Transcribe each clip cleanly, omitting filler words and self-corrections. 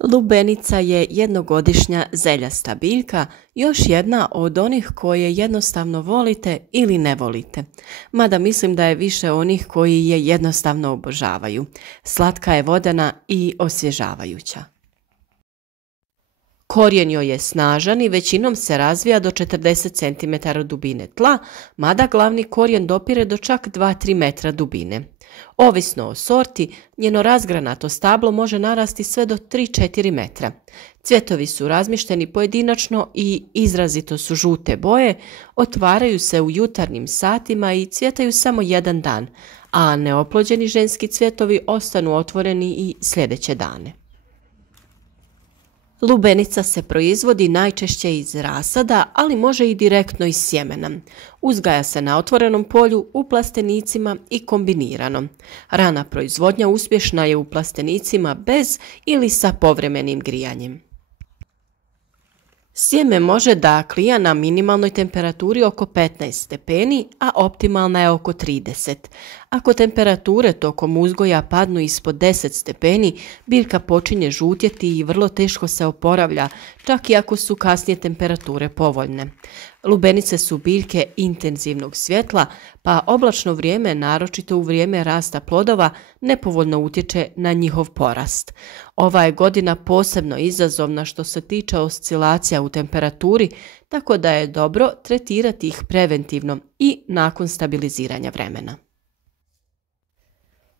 Lubenica je jednogodišnja zeljasta biljka, još jedna od onih koje jednostavno volite ili ne volite. Mada mislim da je više onih koji je jednostavno obožavaju. Slatka je vodana i osvježavajuća. Korijen joj je snažan i većinom se razvija do 40 cm dubine tla, mada glavni korijen dopire do čak 2-3 metra dubine. Ovisno o sorti, njeno razgranato stablo može narasti sve do 3-4 metra. Cvjetovi su razmišteni pojedinačno i izrazito su žute boje, otvaraju se u jutarnjim satima i cvjetaju samo jedan dan, a neoplođeni ženski cvjetovi ostanu otvoreni i sljedeće dane. Lubenica se proizvodi najčešće iz rasada, ali može i direktno iz sjemena. Uzgaja se na otvorenom polju, u plastenicima i kombinirano. Rana proizvodnja uspješna je u plastenicima bez ili sa povremenim grijanjem. Sjeme može da klija na minimalnoj temperaturi oko 15 stepeni, a optimalna je oko 30. Ako temperature tokom uzgoja padnu ispod 10 stepeni, biljka počinje žutjeti i vrlo teško se oporavlja, čak i ako su kasnije temperature povoljne. Lubenice su biljke intenzivnog svjetla, pa oblačno vrijeme, naročito u vrijeme rasta plodova, nepovoljno utječe na njihov porast. Ova je godina posebno izazovna što se tiče oscilacija u temperaturi, tako da je dobro tretirati ih preventivno i nakon stabiliziranja vremena.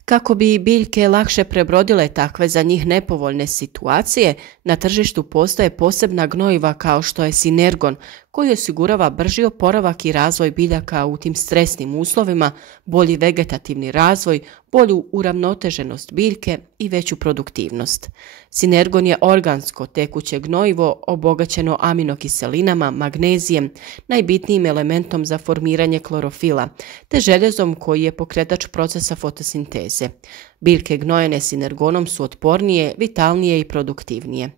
Kako bi biljke lakše prebrodile takve za njih nepovoljne situacije, na tržištu postoje posebna gnojiva kao što je Sinergon, koji osigurava brži oporavak i razvoj biljaka u tim stresnim uslovima, bolji vegetativni razvoj, bolju uravnoteženost biljke i veću produktivnost. Sinergon je organsko tekuće gnojivo obogaćeno aminokiselinama, magnezijem, najbitnijim elementom za formiranje klorofila, te željezom koji je pokretač procesa fotosinteze. Biljke gnojene sinergonom su otpornije, vitalnije i produktivnije.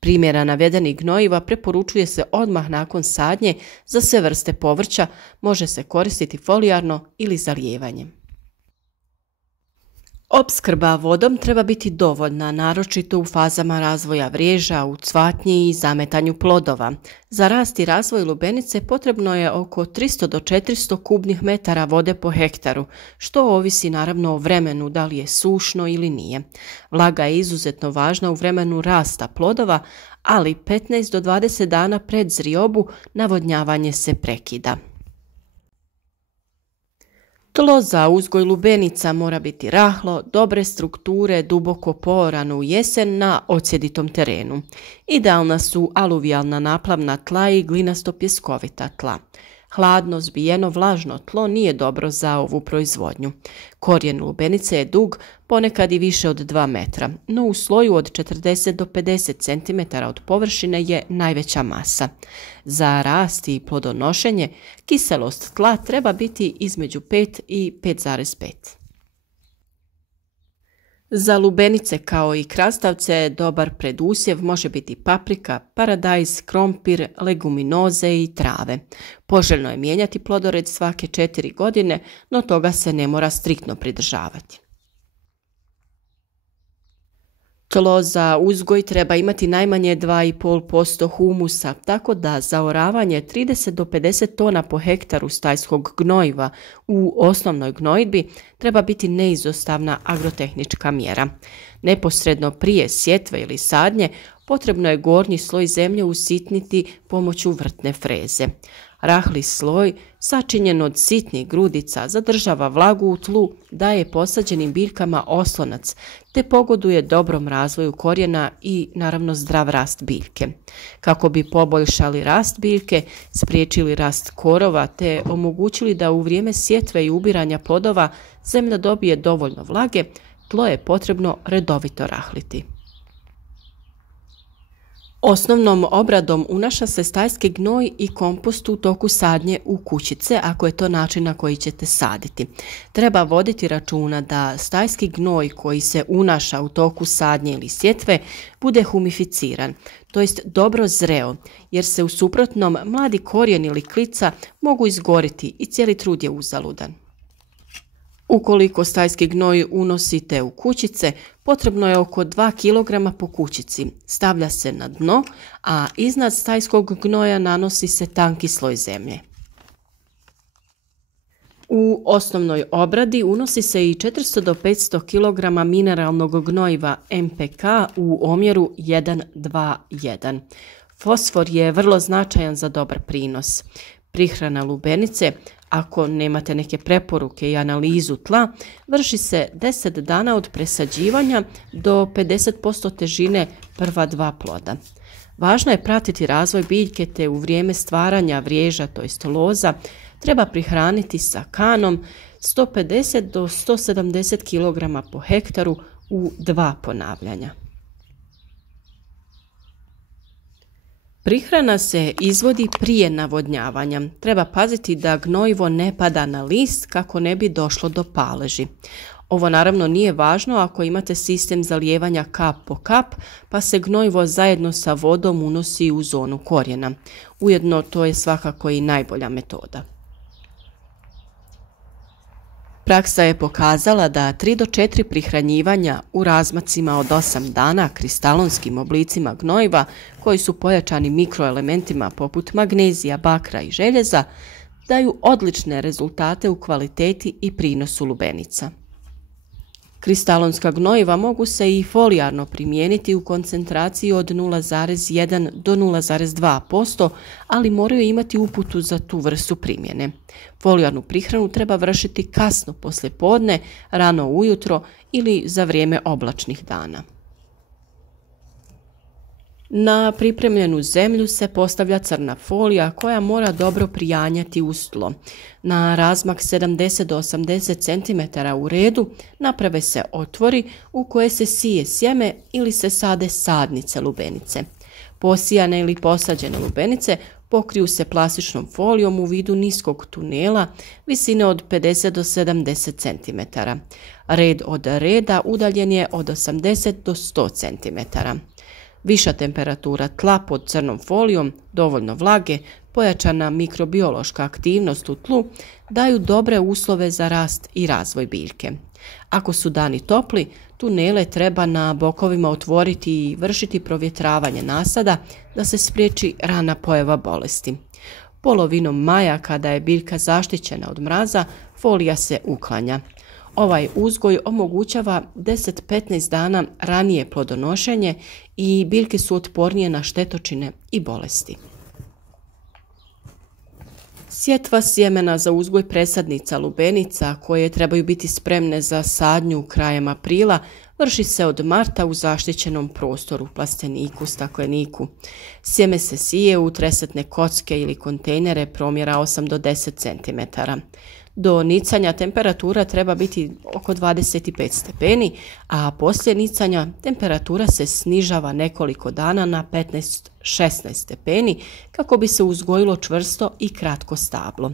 Primjera navedenih gnojiva preporučuje se odmah nakon sadnje za sve vrste povrća, može se koristiti folijarno ili zalijevanje. Opskrba vodom treba biti dovoljna, naročito u fazama razvoja vriježa, u cvatnji i zametanju plodova. Za rast i razvoj lubenice potrebno je oko 300 do 400 kubnih metara vode po hektaru, što ovisi naravno o vremenu, da li je sušno ili nije. Vlaga je izuzetno važna u vremenu rasta plodova, ali 15 do 20 dana pred zriobu navodnjavanje se prekida. Tlo za uzgoj lubenica mora biti rahlo, dobre strukture, duboko poorano u jesen na odsjeditom terenu. Idealna su aluvijalna naplavna tla i glinasto-pjeskovita tla. Hladno, zbijeno, vlažno tlo nije dobro za ovu proizvodnju. Korijen lubenice je dug, ponekad i više od 2 metra, no u sloju od 40 do 50 cm od površine je najveća masa. Za rast i plodonošenje kiselost tla treba biti između 5 i 5,5. Za lubenice kao i krastavce dobar predusjev može biti paprika, paradajz, krompir, leguminoze i trave. Poželjno je mijenjati plodored svake 4 godine, no toga se ne mora striktno pridržavati. Tlo za uzgoj treba imati najmanje 2,5% humusa, tako da za oravanje 30 do 50 tona po hektaru stajskog gnojiva u osnovnoj gnojidbi treba biti neizostavna agrotehnička mjera. Neposredno prije sjetve ili sadnje potrebno je gornji sloj zemlje usitniti pomoću vrtne freze. Rahli sloj, sačinjen od sitnih grudica, zadržava vlagu u tlu, daje posađenim biljkama oslonac, te pogoduje dobrom razvoju korijena i naravno zdrav rast biljke. Kako bi poboljšali rast biljke, spriječili rast korova, te omogućili da u vrijeme sjetve i ubiranja plodova zemlja dobije dovoljno vlage, tlo je potrebno redovito rahliti. Osnovnom obradom unaša se stajski gnoj i kompost u toku sadnje u kućice, ako je to način na koji ćete saditi. Treba voditi računa da stajski gnoj koji se unaša u toku sadnje ili sjetve bude humificiran, to jest dobro zreo, jer se u suprotnom mladi korijen ili klica mogu izgoriti i cijeli trud je uzaludan. Ukoliko stajski gnoj unosite u kućice, potrebno je oko 2 kg po kućici. Stavlja se na dno, a iznad stajskog gnoja nanosi se tanki sloj zemlje. U osnovnoj obradi unosi se i 400 do 500 kg mineralnog gnojiva MPK u omjeru 1:1. Fosfor je vrlo značajan za dobar prinos. Prihrana lubenice, ako nemate neke preporuke i analizu tla, vrši se 10 dana od presađivanja do 50% težine prva 2 ploda. Važno je pratiti razvoj biljke te u vrijeme stvaranja vriježa, tj. loza, treba prihraniti sa kanom 150 do 170 kg po hektaru u 2 ponavljanja. Prihrana se izvodi prije navodnjavanja. Treba paziti da gnojivo ne pada na list kako ne bi došlo do paleži. Ovo naravno nije važno ako imate sistem zalijevanja kap po kap, pa se gnojivo zajedno sa vodom unosi u zonu korijena. Ujedno to je svakako i najbolja metoda. Praksa je pokazala da 3 do 4 prihranjivanja u razmacima od 8 dana kristalonskim oblicima gnojiva koji su pojačani mikroelementima poput magnezija, bakra i željeza daju odlične rezultate u kvaliteti i prinosu lubenica. Kristalonska gnojiva mogu se i folijarno primijeniti u koncentraciji od 0,1 do 0,2%, ali moraju imati uputu za tu vrstu primjene. Folijarnu prihranu treba vršiti kasno poslijepodne, rano ujutro ili za vrijeme oblačnih dana. Na pripremljenu zemlju se postavlja crna folija koja mora dobro prijanjati uz tlo. Na razmak 70 do 80 cm u redu naprave se otvori u koje se sije sjeme ili se sade sadnice lubenice. Posijane ili posađene lubenice pokriju se plastičnom folijom u vidu niskog tunela visine od 50 do 70 cm. Red od reda udaljen je od 80 do 100 cm. Viša temperatura tla pod crnom folijom, dovoljno vlage, pojačana mikrobiološka aktivnost u tlu daju dobre uslove za rast i razvoj biljke. Ako su dani topli, tunele treba na bokovima otvoriti i vršiti provjetravanje nasada da se spriječi rana pojava bolesti. Polovinom maja, kada je biljka zaštićena od mraza, folija se uklanja. Ovaj uzgoj omogućava 10-15 dana ranije plodonošenje i biljke su otpornije na štetočine i bolesti. Sjetva sjemena za uzgoj presadnica lubenica koje trebaju biti spremne za sadnju krajem aprila vrši se od marta u zaštićenom prostoru, plasteniku, stakleniku. Sjeme se sije u tresetne kocke ili kontejnere promjera 8 do 10 cm. Do nicanja temperatura treba biti oko 25 stepeni, a poslije nicanja temperatura se snižava nekoliko dana na 15-16 stepeni kako bi se uzgojilo čvrsto i kratko stablo.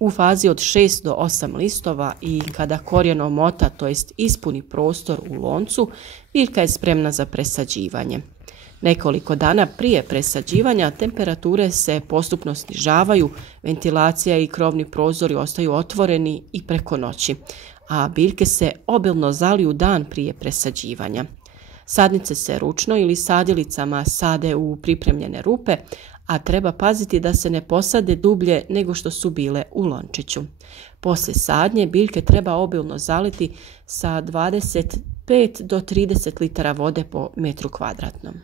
U fazi od 6 do 8 listova i kada korijen omota, to jest ispuni prostor u loncu, biljka je spremna za presađivanje. Nekoliko dana prije presađivanja temperature se postupno snižavaju, ventilacija i krovni prozori ostaju otvoreni i preko noći, a biljke se obilno zaliju dan prije presađivanja. Sadnice se ručno ili sadilicama sade u pripremljene rupe, a treba paziti da se ne posade dublje nego što su bile u lončiću. Poslije sadnje biljke treba obilno zaliti sa 25 do 30 litara vode po metru kvadratnom.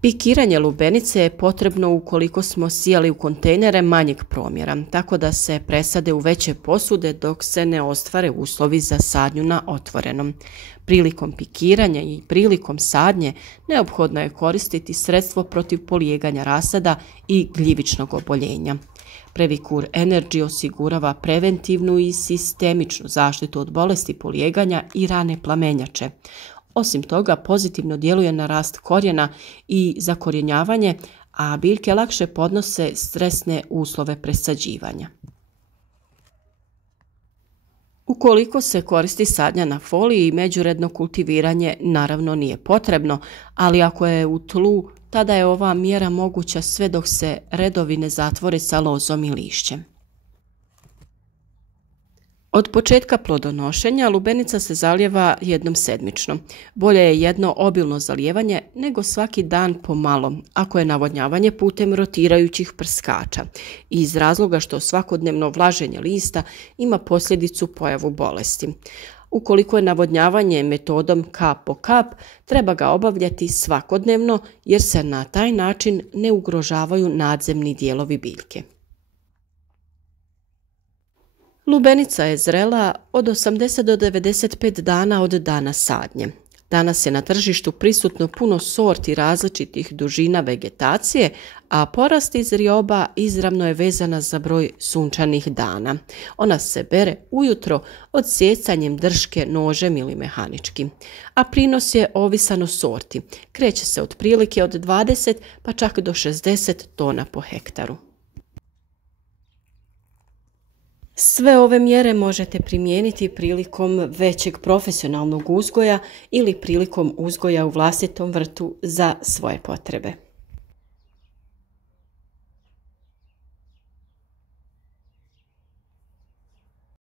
Pikiranje lubenice je potrebno ukoliko smo sijali u kontejnere manjeg promjera, tako da se presade u veće posude dok se ne ostvare uslovi za sadnju na otvorenom. Prilikom pikiranja i prilikom sadnje neophodno je koristiti sredstvo protiv polijeganja rasada i gljivičnog oboljenja. Previcur Energy osigurava preventivnu i sistemičnu zaštitu od bolesti polijeganja i rane plamenjače. Osim toga, pozitivno djeluje na rast korijena i zakorjenjavanje, a biljke lakše podnose stresne uslove presađivanja. Ukoliko se koristi sadnja na foliji, međuredno kultiviranje naravno nije potrebno, ali ako je u tlu, tada je ova mjera moguća sve dok se redovi ne zatvore sa lozom i lišćem. Od početka plodonošenja lubenica se zalijeva jednom sedmično. Bolje je jedno obilno zalijevanje nego svaki dan pomalo, ako je navodnjavanje putem rotirajućih prskača, iz razloga što svakodnevno vlaženje lista ima posljedicu pojavu bolesti. Ukoliko je navodnjavanje metodom kap po kap, treba ga obavljati svakodnevno jer se na taj način ne ugrožavaju nadzemni dijelovi biljke. Lubenica je zrela od 80 do 95 dana od dana sadnje. Danas je na tržištu prisutno puno sorti različitih dužina vegetacije, a porast iz rioba izravno je vezana za broj sunčanih dana. Ona se bere ujutro odsjecanjem drške nožem ili mehanički, a prinos je ovisan o sorti. Kreće se otprilike od 20 pa čak do 60 tona po hektaru. Sve ove mjere možete primijeniti prilikom većeg profesionalnog uzgoja ili prilikom uzgoja u vlastitom vrtu za svoje potrebe.